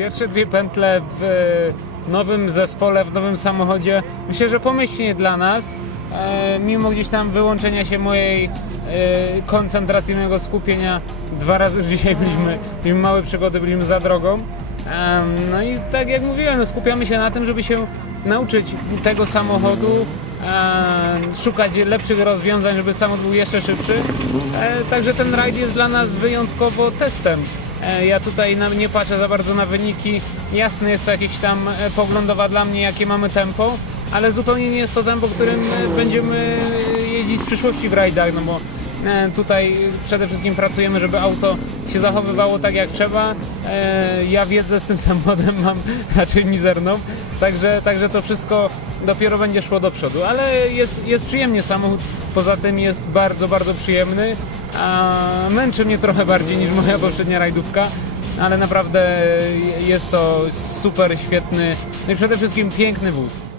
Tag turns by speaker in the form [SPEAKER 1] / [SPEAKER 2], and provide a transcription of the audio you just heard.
[SPEAKER 1] pierwsze dwie pętle w e, nowym zespole, w nowym samochodzie, myślę, że pomyślnie dla nas, e, mimo gdzieś tam wyłączenia się mojej e, koncentracji, mojego skupienia, dwa razy już dzisiaj byliśmy, mieliśmy małe przygody, byliśmy za drogą. No i tak jak mówiłem, no skupiamy się na tym, żeby się nauczyć tego samochodu, szukać lepszych rozwiązań, żeby samochód był jeszcze szybszy. Także ten rajd jest dla nas wyjątkowo testem. E, Ja tutaj nie patrzę za bardzo na wyniki. Jasne jest to jakieś tam e, poglądowa dla mnie, jakie mamy tempo, ale zupełnie nie jest to tempo, którym e, będziemy jeździć w przyszłości w rajdach, no bo Tutaj przede wszystkim pracujemy, żeby auto się zachowywało tak jak trzeba. Ja wiedzę z tym samochodem mam raczej mizerną, także, także to wszystko dopiero będzie szło do przodu, ale jest, jest przyjemnie samochód, poza tym jest bardzo, bardzo przyjemny. Męczy mnie trochę bardziej niż moja poprzednia rajdówka, ale naprawdę jest to super świetny, no i przede wszystkim piękny wóz.